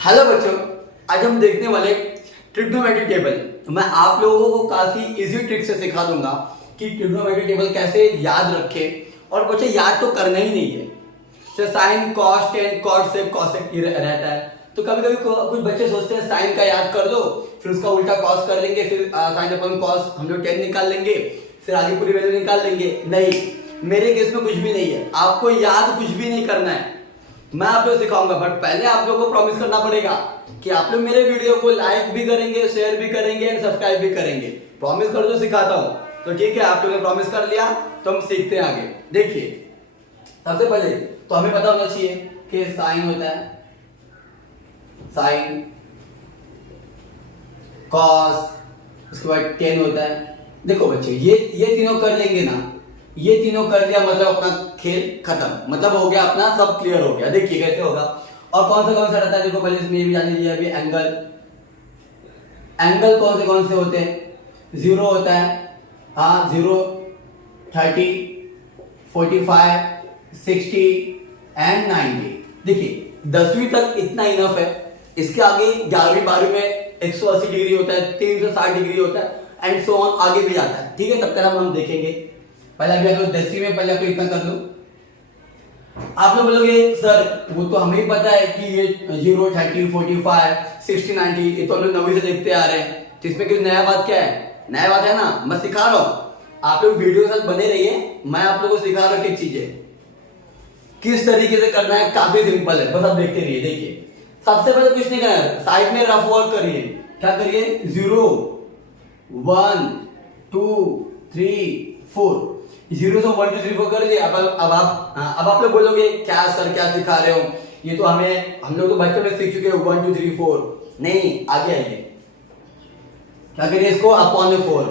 Hello बच्चों, आज हम देखने वाले ट्रिग्नोमेट्री टेबल। मैं आप लोगों को काफी इजी ट्रिक से सिखा दूंगा कि ट्रिग्नोमेट्री टेबल कैसे याद रखें। और बच्चे याद तो करना ही नहीं है, जैसे sine cos tan cot sec cosec रहता है। तो कभी कभी कुछ बच्चे सोचते हैं साइन का याद कर लो, फिर उसका उल्टा कॉस कर लेंगे, फिर साइन अपन कॉस हम लोग टेन निकाल लेंगे, फिर आगे पूरी वैल्यू निकाल लेंगे। नहीं, मेरे केस में कुछ भी नहीं है, आपको याद कुछ भी नहीं करना है। मैं आप लोग सिखाऊंगा, बट पहले आप लोगों को प्रॉमिस करना पड़ेगा कि आप लोग मेरे वीडियो को लाइक भी करेंगे, शेयर भी करेंगे एंड सब्सक्राइब भी करेंगे। प्रॉमिस कर दो, सिखाता हूं। तो ठीक है, आप लोगों ने प्रॉमिस कर लिया तो हम सीखते हैं आगे। देखिए, सबसे पहले तो हमें पता होना चाहिए कि साइन होता है साइन, कॉस, उसके बाद टेन होता है। देखो बच्चे, ये तीनों कर लेंगे ना, ये तीनों कर लिया मतलब अपना खेल खत्म, मतलब हो गया अपना, सब क्लियर हो गया। देखिए कैसे होगा और कौन सा रहता है। देखो पहले इसमें ये भी जान लीजिए अभी। एंगल कौन से होते हैं? जीरो होता है, हाँ, 0, 30, 45, 60 एंड 90। देखिए 10वीं तक इतना इनफ है। इसके आगे 11वीं 12वीं में 180 डिग्री होता है, 360 डिग्री होता है एंड सो ऑन, आगे भी जाता है। ठीक है, तब तक हम देखेंगे। पहले अभी आप 10वीं में पहले आप इतना कर लो। आप लोग बोलोगे सर वो तो हमें पता है कि ये 0, 30, 45, 60, 90 ये तो हम लोग 9वीं से देखते आ रहे हैं, तो इसमें कुछ नया बात क्या है? नया बात है ना, मैं सिखा रहा हूं। आप लोग वीडियो के साथ बने रहिए, मैं आप लोगों को सिखा रहा हूं कि चीजें किस तरीके से करना है। काफी सिंपल है, बस आप देखते रहिए। देखिए सबसे पहले कुछ नहीं करना है, साइड में रफ वर्क करिए। क्या करिए? 0, 1, 2, 3, 4, 0 से 1, 2, 3, 4 कर लिया। अब आप लोग बोलोगे क्या सर क्या सिखा रहे हो, ये तो हम लोग तो बच्चों में सीख चुके हैं 1, 2, 3, 4। नहीं, आगे आइए। क्या करिए? इसको अपॉन में 4,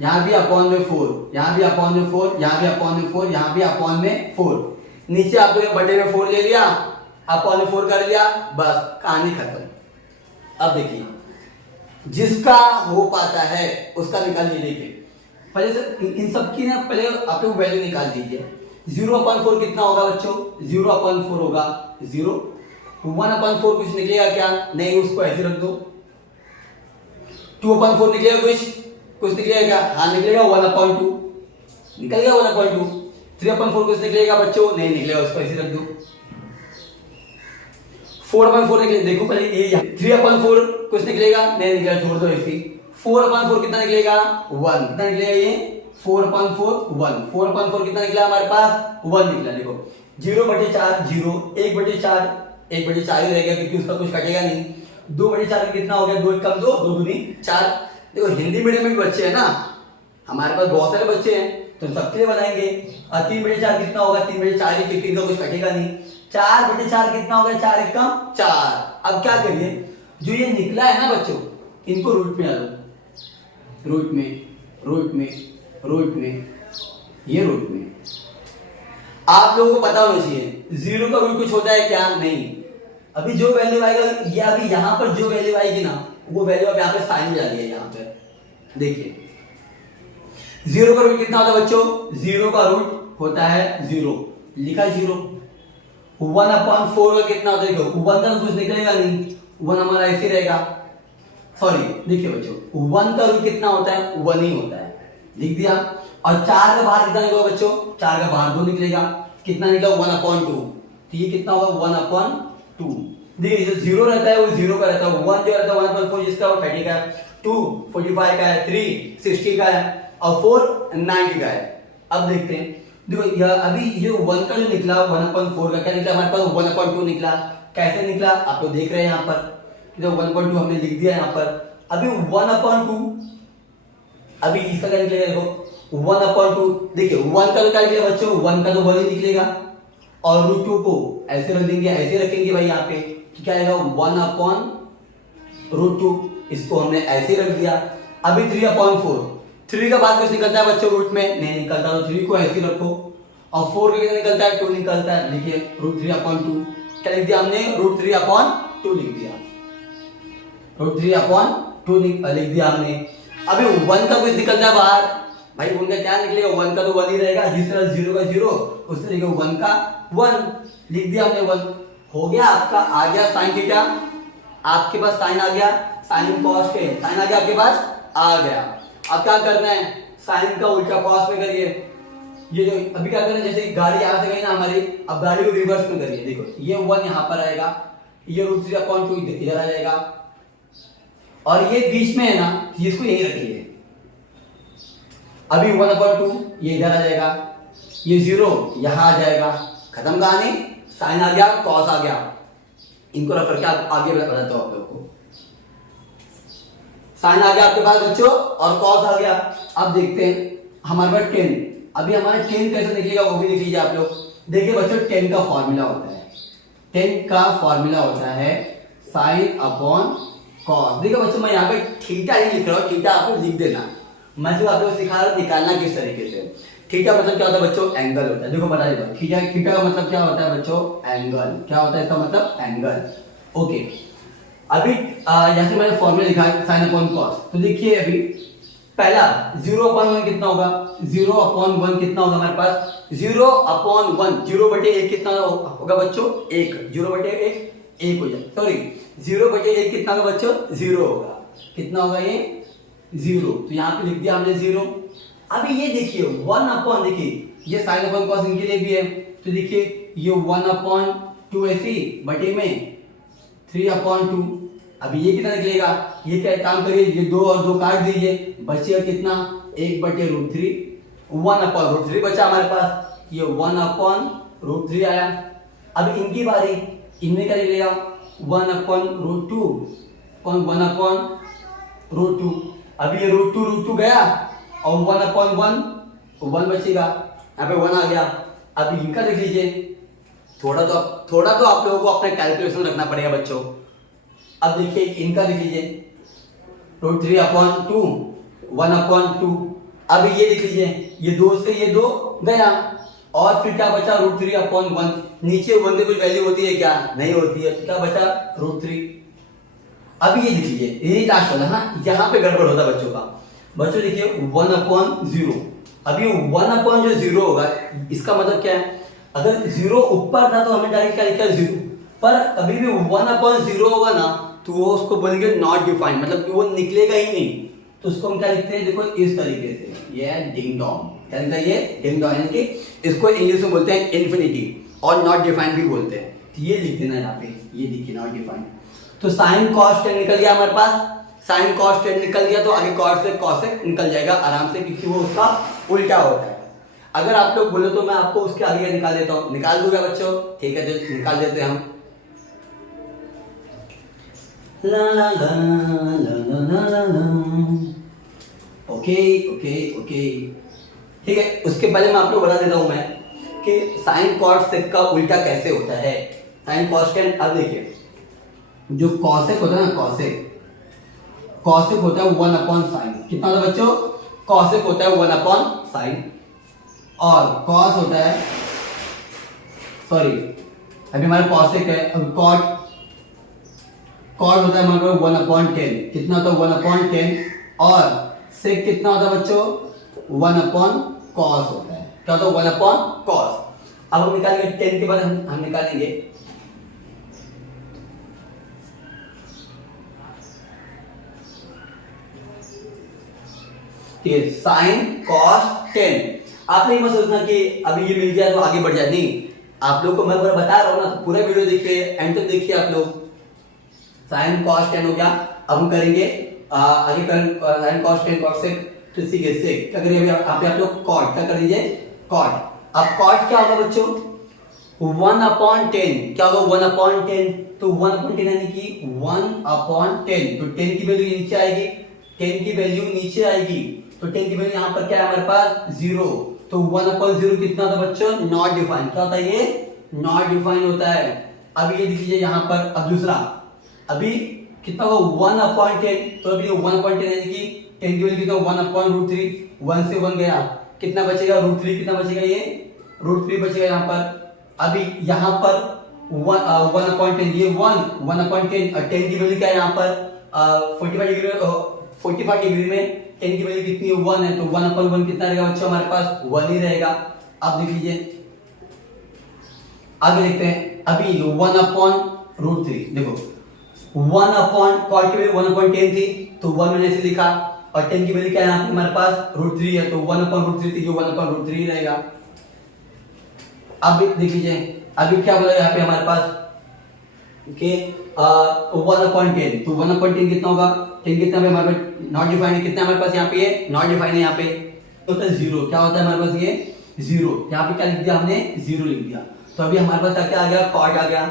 यहाँ भी अपॉन में 4, यहाँ भी अपॉन में 4, यहाँ भी अपॉन में 4, यहाँ भी अपॉन में 4। नीचे आप लोग बटे में 4 ले लिया, अपॉन में 4 कर लिया, बस कहानी खत्म। अब देखिए, जिसका हो पाता है उसका निकालिए। देखिए पहले से इन सब की ना पहले आप लोग वैल्यू निकाल दीजिए। 0/4 कितना होगा बच्चों? 0/4 होगा 0। 1/4 कुछ निकलेगा क्या? नहीं, उसको ऐसे रख दो। 2/4 निकलेगा कुछ निकलेगा क्या? हाँ निकलेगा, 1/2 निकल गया, 1/2। 3/4 कुछ निकलेगा बच्चों? नहीं निकलेगा, उसको ऐसे रख दो। 4/4 निकले, देखो पहले ये 3/4 कुछ निकलेगा? नहीं निकलेगा, छोड़ दो ऐसे। 4/4 कितना निकलेगा? 1। कितना निकलेगा ये? 4/4 1। 4/4 कितना निकला हमारे पास? 1 निकला। देखो 0/4 0, 1/4 1/4 ही रहेगा क्योंकि उसका कुछ कटेगा नहीं। 2/4 कितना हो गया? 2 कम 2, 2 दूनी 4। देखो हिंदी मीडियम में भी बच्चे हैं ना, हमारे पास बहुत सारे बच्चे हैं, तो सबके लिए बनाएंगे। और 3/4 कितना होगा? 3/4 ही, क्योंकि इनका कुछ कटेगा नहीं। 4/4 कितना होगा? 4 1 कम 4। अब क्या करिए, जो ये निकला है ना बच्चों, इनको रूट में डालो। रूट में ये रूट में। आप लोगों को पता होना चाहिए 0 का रूट कुछ होता है क्या? नहीं। अभी जो वैल्यू आएगा, ये अभी यहां पर जो वैल्यू आएगी ना, वो वैल्यू आप यहां पे साइन डालिए। यहां पे देखिए 0 का रूट कितना होता है बच्चों? 0 का रूट होता है 0, लिखा 0। 1/4 का कितना होता है? देखो 1 का कुछ निकलेगा नहीं, 1 हमारा ऐसे रहेगा। सॉरी, देखिए बच्चों 1 का रूट कितना होता है? 1 ही होता है, लिख दिया। और 4 का बाहर कितना निकलेगा बच्चों? 4 का बाहर 2 निकलेगा। कितना निकला? 1/2। तो ये कितना होगा? 1/2। देखिए जो 0 रहता है वो 0 का रहता है, 1 जो रहता है 1/4 जिसका वो 30 का है, 2 45 का है, 3 60 का है और 4 90 का है। अब देखते हैं, देखो अभी ये 1 का जो निकला 1/4 का क्या निकला हमारे पास? 1/2 निकला। कैसे निकला आप लोग देख रहे हैं यहाँ पर, 1/2 हमने लिख दिया यहाँ पर। अभी 1/2 अभी इसका क्या निकलेगा? देखो 1/2, देखिए 1 का तो क्या निकलेगा बच्चों? 1 का तो 1 ही निकलेगा। और √2 को ऐसे रख देंगे, ऐसे रखेंगे भाई यहाँ पे, तो क्या आएगा? 1/√2। इसको हमने ऐसे रख दिया। अभी 3/4, 3 का बाद कुछ निकलता है बच्चों रूट में? नहीं निकलता, तो 3 को ऐसे रखो। और 4 का कितना निकलता है? 2 निकलता है। लिखिए √3/2। क्या लिख दिया हमने? √3/2 लिख दिया। √3/2 लिख दिया हमने। अभी 1 का कुछ निकलता है बाहर, भाई 1 का क्या निकलेगा? 1 का तो 1 ही रहेगा, जिस तरह 0 का 0 उस तरीके 1 का 1 लिख दिया हमने। 1 हो गया आपका, आ गया साइन थीटा। आपके पास साइन आ गया, साइन कॉस टेन, साइन आ गया आपके पास, आ गया। अब क्या करना है, साइन का उल्टा कॉस में करिए। ये जो अभी क्या करना है, जैसे गाड़ी यहां से गई ना हमारी, अब गाड़ी को रिवर्स में करिए। देखो ये 1 यहां पर आएगा, ये √3/2 इधर आ जाएगा, और ये बीच में है ना, इसको यही रखिए। अभी 1/2 ये इधर आ जाएगा, ये 0 यहां आ जाएगा, खत्म कहानी। साइन आ गया, कॉस आ गया। इनको रख करके आगे बताता हूं आप लोगों को। साइन आ गया आपके पास बच्चों, और कॉस आ गया। अब देखते हैं हमारे पास 10, अभी हमारा 10 कैसे निकलेगा वो भी देख लीजिए आप लोग। देखिए बच्चों 10 का फॉर्मूला होता है, 10 का फॉर्मूला होता है साइन अपॉन कॉस। देखो बच्चों मैं यहाँ पे थीटा ही लिख रहा हूँ, थीटा आपको लिख देना, मैं सिर्फ आप लोग सिखा रहा हूँ निकालना किस तरीके से। थीटा मतलब क्या होता है बच्चों, एंगल होता है। देखो बता देता, थीटा थीटा का मतलब क्या होता है बच्चों, एंगल। क्या होता है इसका मतलब, एंगल। ओके, अभी जैसे मैंने फॉर्मूला लिखा है साइन अपॉन कॉस, तो देखिए अभी पहला 0/1 कितना होगा, 0/1 कितना होगा हमारे पास, 0/1, 0/1 कितना होगा बच्चों, 1, 0/1 1 हो जाए, सॉरी 0/1 कितना होगा बच्चों, 0 होगा। कितना होगा ये, 0, तो यहाँ पे लिख दिया हमने 0। अभी ये देखिए 1/, देखिए ये साइन अपॉन कॉस इनके लिए भी है, तो देखिए ये 1/2 ऐसी बटे में 3/2। अभी ये कितना निकलेगा, ये क्या काम करिए, ये 2 और 2 काट दीजिए, बचेगा कितना, 1/√3, 1/√3 बचा हमारे पास, ये 1/√3 आया। अब इनकी बारी, इनमें क्या निकलेगा, 1/√2 और 1/√2। अभी ये √2 गया, और 1/1 बचेगा, यहाँ पे 1 आ गया। अब इनका देख लीजिए, थोड़ा तो आप लोगों को अपना कैलकुलेशन रखना पड़ेगा बच्चों। अब देखिए इनका देख लीजिए, √3/2, 1/2। अब ये देख लीजिए, ये 2 से ये 2 गया, और फिर क्या बचा, √3/1। नीचे 1 की कुछ वैल्यू होती है क्या, नहीं होती है, तो क्या बचा, √3। अब ये देख लीजिए, यही लास्ट वाला, हाँ यहाँ पे गड़बड़ होता है बच्चों का। बच्चों देखिए 1/0, अभी 1/0 होगा, इसका मतलब क्या है, अगर 0 ऊपर था तो हमें डायरेक्ट क्या लिखा है 0, पर कभी भी 1/0 होगा ना तो वो उसको बोलेंगे नॉट डिफाइंड, मतलब कि वो निकलेगा ही नहीं, तो उसको हम क्या लिखते हैं, देखो इस तरीके से, ये है डिंग डोंग। क्या लिखता है, ये डिंग डोंग, यानी कि इसको इंग्लिश में बोलते हैं इन्फिनिटी, और नॉट डिफाइंड भी बोलते हैं। तो ये लिख देना यहाँ पे, ये देखिए नॉट डिफाइंड। तो साइन कॉस टेन निकल गया हमारे पास, साइन कॉस टेन निकल गया, तो आगे कॉस से कॉसेक निकल जाएगा आराम से, क्योंकि वो उसका उल्टा होता है। अगर आप लोग बोले तो मैं आपको उसके आगे का निकाल देता हूँ, निकाल दूंगा बच्चों, ठीक है, तो निकाल देते हैं हम। ला ला ला ला ला ला ला ला। ओके ओके ओके, ठीक है। उसके पहले मैं आपको बता देता हूं मैं कि साइन कॉस सेक का उल्टा कैसे होता है। साइन कॉस टेन, अब देखिए जो कॉसेक होता है ना, कॉसेक होता है 1/sin। कितना होता है बच्चों, कॉसेक होता है 1/sin, और कॉस होता है, सॉरी अभी हमारे कॉसेक है, अब कॉट होता है हमारे 1/10। कितना होता है 1/10, और सेक कितना होता है बच्चों, 1/cos होता है। क्या होता है 1/cos। अब हम निकालेंगे 10 के बाद हम निकालेंगे साइन कॉस 10। आपने मत सोचना कि अभी ये मिल गया तो आगे बढ़ जाए, नहीं, आप लोग को मैं बता रहा हूं ना, तो पूरा वीडियो देखिए, एंड तक देखिए आप लोग। साइन कॉस 10 हो गया, अब हम करेंगे आगे साइन कॉस 10 कॉस सेक, तो सीखे सेक क्या करिए, आप लोग कॉट क्या कर दीजिए, कॉट। अब कॉट क्या होगा बच्चों, 1/10। क्या होगा 1/10, तो 1/10 यानी कि 1/10, तो 10 की वैल्यू नीचे आएगी, 10 की वैल्यू नीचे आएगी, तो 10 की वैल्यू यहाँ पर क्या है हमारे पास 0, तो 1/0 कितना होता है बच्चों, नॉट डिफाइंड। क्या होता है ये, नॉट डिफाइंड होता है। अब ये देखिए यहाँ पर, अब दूसरा, अभी कितना होगा 1/10, तो अभी 1/10 यानी कि 10 की वैल्यू कितना 1/√3, 1 से 1 गया, कितना बचेगा √3, कितना बचेगा ये √3 बचेगा यहाँ पर। अभी यहाँ पर 1/10, ये 1/10, और 10 की वैल्यू क्या है यहाँ पर 45 डिग्री में 10 की वैल्यू कितनी है 1 है, तो 1/1 कितना रहेगा बच्चों हमारे पास 1 ही रहेगा। अब देख लीजिए आगे देखते हैं, अभी 1/√3, देखो 1 अपॉन कॉट की वैल्यू 1/10 थी तो 1 मैंने ऐसे लिखा, और 10 की वैल्यू क्या है यहाँ पे हमारे पास √3 है, तो 1/√3 थी, जो 1/√3 रहेगा। अब देख लीजिए, अभी क्या बोला यहाँ पे हमारे पास कि 1/10, तो 1/10 कितना होगा, 10 कितना पे हमारे पास नॉट डिफाइंड है, कितना हमारे पास यहाँ पे है, नॉट डिफाइंड है, यहाँ पे होता है 0, क्या होता है हमारे पास ये 0, यहाँ पे क्या लिख दिया हमने 0 लिख दिया। तो अभी हमारे पास क्या आ गया, कॉट आ गया।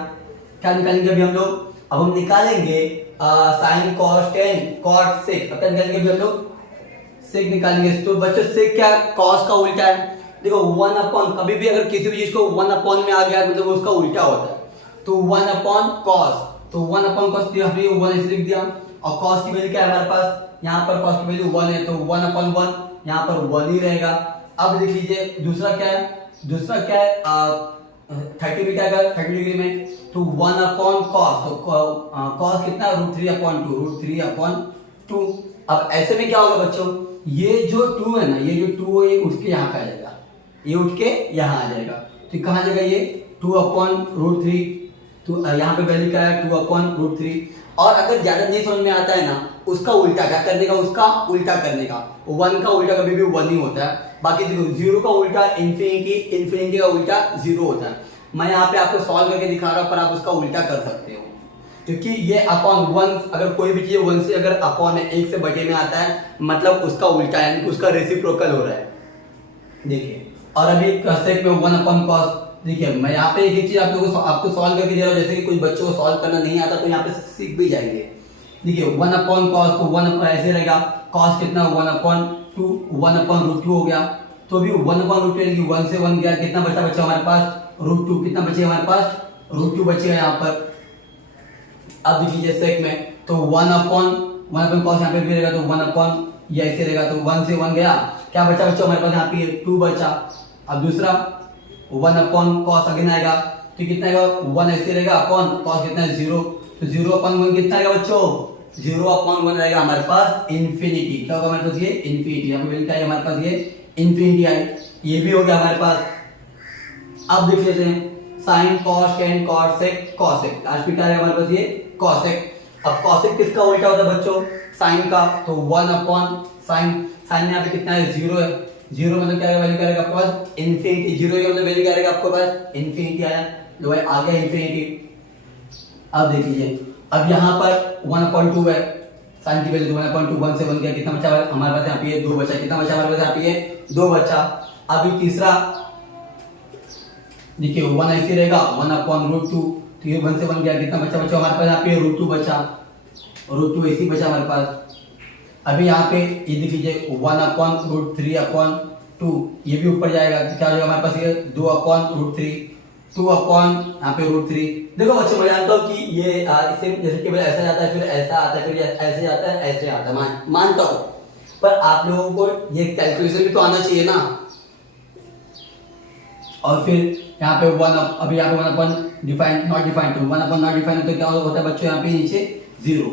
क्या निकालेंगे अभी हम लोग, अब हम निकालेंगे साइन कॉस 10 कॉट सेक, अब क्या निकालेंगे अभी हम लोग, सेक निकालेंगे। तो बच्चों सेक क्या है, कॉस का उल्टा है। देखो 1 अपॉन, कभी भी अगर किसी भी चीज को 1 अपॉन में आ गया मतलब उसका उल्टा होता है, तो 1 अपॉन कॉस, तो 1 अपॉन कॉस हमने 1 ऐसे लिख दिया, और कॉस की वैल्यू क्या है हमारे पास, यहाँ पर कॉस की वैल्यू 1 है, तो 1/1 यहाँ पर 1 ही रहेगा। अब देख लीजिए दूसरा क्या है, दूसरा क्या है 30 में क्या है 30 डिग्री में, तो 1 अपॉन कॉस, तो कॉस कितना √3/2, √3/2। अब ऐसे में क्या होगा बच्चों, ये जो 2 है ना, ये जो 2 है उठ के यहाँ पे आ जाएगा, ये उठ के यहाँ आ जाएगा, तो कहाँ जाएगा ये 2/√3, तो यहाँ पे वैल्यू क्या है 2/√3। और अगर ज्यादा नहीं समझ में आता है ना, उसका उल्टा क्या करने का, उसका उल्टा करने का, 1 का उल्टा कभी भी 1 ही होता है, बाकी देखो 0 का उल्टा इन्फिनिटी, इन्फिनिटी का उल्टा 0 होता है। मैं यहाँ पे आपको सॉल्व करके दिखा रहा हूँ, पर आप उसका उल्टा कर सकते हो, क्योंकि ये अपॉन 1, अगर कोई भी चीज 1 से अगर अपॉन है 1 से बटे में आता है, मतलब उसका उल्टा है, यानी उसका रेसिप्रोकल हो रहा है। देखिए, और अभी सेक में 1 अपॉन कॉस, देखिए मैं यहाँ पे एक चीज आप लोगों को आपको सॉल्व करके दे रहा हूँ, जैसे कि कुछ बच्चों को सॉल्व करना नहीं आता तो यहाँ पे सीख भी जाएंगे। देखिए 1 अपॉन कॉस, तो 1 ऐसे रहेगा, कॉस कितना 1/2, 1/√2 हो गया, तो अभी 1/√2 1 से 1 गया, कितना बचा हमारे पास √2, कितना बचे हमारे पास √2 बचेगा यहाँ पर। अब देख लीजिए सेक में, तो 1 अपॉन कॉस यहाँ पे भी रहेगा, तो 1 अपॉन ये ऐसे रहेगा, तो 1 से 1 गया, क्या बचा हमारे पास यहाँ पे 2 बचा। अब दूसरा 1 अपॉन कॉस अगेन आएगा, तो कितना आएगा 1 ऐसे रहेगा, अपॉन कॉस कितना है 0, तो 0/1 कितना आएगा बच्चों 0/1 रहेगा हमारे पास इन्फिनिटी। क्या होगा हमारे पास ये इन्फिनिटी, यहाँ पे वैल्यू क्या है हमारे पास ये इन्फिनिटी आई, ये भी हो गया हमारे पास। अब देख लेते हैं sine cos tan cot sec cosec, last में क्या है हमारे पास ये कॉसेक। अब कॉसेक किसका उल्टा होता है बच्चों, साइन का, तो 1 अपॉन साइन, साइन में यहाँ पे कितना है 0 है, 0 मतलब क्या वैल्यू क्या रहेगा आपके पास इन्फिनिटी, 0 का मतलब वैल्यू क्या रहेगा आपके पास इन्फिनिटी आया, लो भाई आ गया इन्फिनिटी। अब देख लीजिए, अब यहाँ पर 1/2 है, साइन की वैल्यू 1/2, 1 से 1 गया, कितना बचा हमारे पास यहाँ पे 2 बचा, कितना बचा हमारे पास यहाँ पे 2 बचा। अभी तीसरा देखिए 1 ऐसे रहेगा, 1/√2, तो ये 1 से 1 गया, कितना बचा हमारे पास यहाँ पे √2 बचा, √2 ऐसे बचा हमारे पास। अभी यहाँ पे ये देख लीजिए 1/√3/2, ये भी ऊपर जाएगा, तो क्या हो जाएगा हमारे पास ये 2/√3, 2 अपॉन यहाँ पे √3। देखो बच्चों मैं जानता हूँ कि ये इसे जैसे केवल ऐसा जाता है, फिर ऐसा आता है, फिर ऐसे जाता है, ऐसे आता है, मानता हूँ, पर आप लोगों को ये कैलकुलेशन भी तो आना चाहिए ना। और फिर यहाँ पे 1 अभी यहाँ पे 1 डिफाइन नॉट डिफाइन, तो 1 नॉट डिफाइन, तो क्या होता है बच्चों यहाँ पे नीचे 0।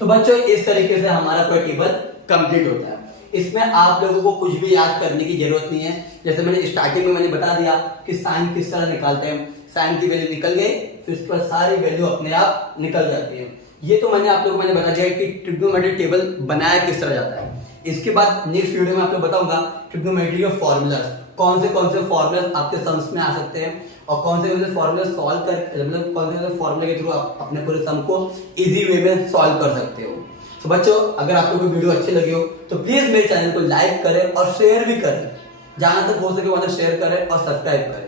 तो बच्चों इस तरीके से हमारा पूरा टेबल कंप्लीट होता है। इसमें आप लोगों को कुछ भी याद करने की जरूरत नहीं है, जैसे मैंने स्टार्टिंग में मैंने बता दिया कि साइन किस तरह निकालते हैं, साइन की वैल्यू निकल गई, फिर उस पर सारी वैल्यू अपने आप निकल जाती है। ये तो मैंने आप लोगों को बता दिया कि ट्रिग्नोमेट्री टेबल बनाया किस तरह जाता है। इसके बाद नेक्स्ट वीडियो में आपको बताऊंगा ट्रिग्नोमेट्री के फॉर्मूलास, कौन से फॉर्मूलास आपके सम्स में आ सकते हैं और कौन से फॉर्मूला सॉल्व कर, मतलब कौन से फॉर्मूले के थ्रू आप अपने पूरे सम को इजी वे में सॉल्व कर सकते हो। तो बच्चों अगर आपको कोई वीडियो अच्छी लगी हो तो प्लीज मेरे चैनल को लाइक करें और शेयर भी करें, जहां तक हो सके वहां तक शेयर करें और सब्सक्राइब करें।